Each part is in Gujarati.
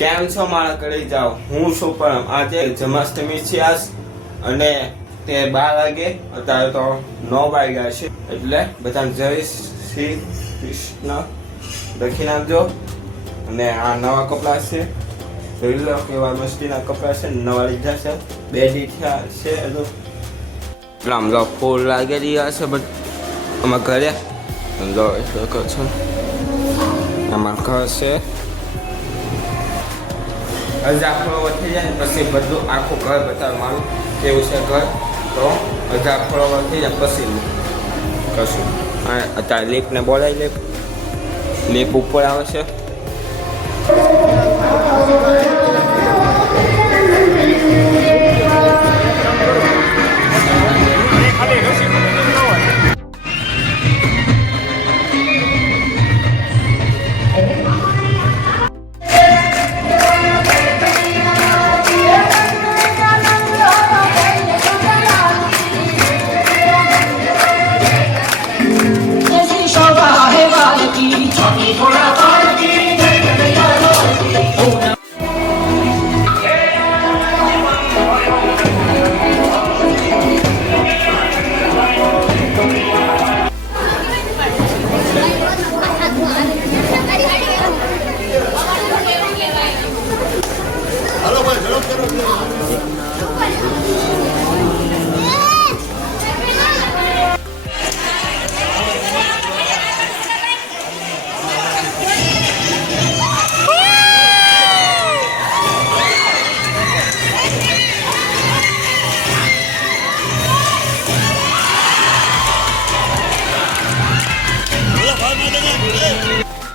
કેમ છો મારા કરી જાઓ, હું છું પરમ. આજે જન્માષ્ટમી છે આજ, અને તે 12 વાગે, અત્યારે તો 9 વાગ્યા છે. એટલે બધાને જય શ્રી કૃષ્ણ લખી નાખજો. અને આ નવા કપડાં છે, જોઈ લો કેવા મસ્તીના કપડાં છે, નવા લીધા છે, 2 દી થયા છે. એટલે આમ લો ફૂલ લાગી રહ્યા છે અમારા ઘરે. લો શકો છો, અમારું ઘર છે. હજાર ફોલોવર થઈ જાય ને પછી બધું આખું ઘર બતાવે મારું કેવું છે ઘર. તો 1000 ફોલોવર થઈ જાય પછી કશું. અત્યારે લીપને બોલાવી લીપ ઉપર આવે છે.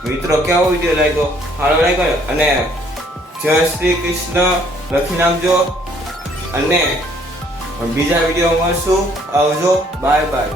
મિત્રો કેવો વિડીયો લાગ્યો, સારો લાગ્યો? અને જય શ્રી કૃષ્ણ લખી નાખજો. અને બીજા વિડીયો મળશું. આવજો, બાય બાય.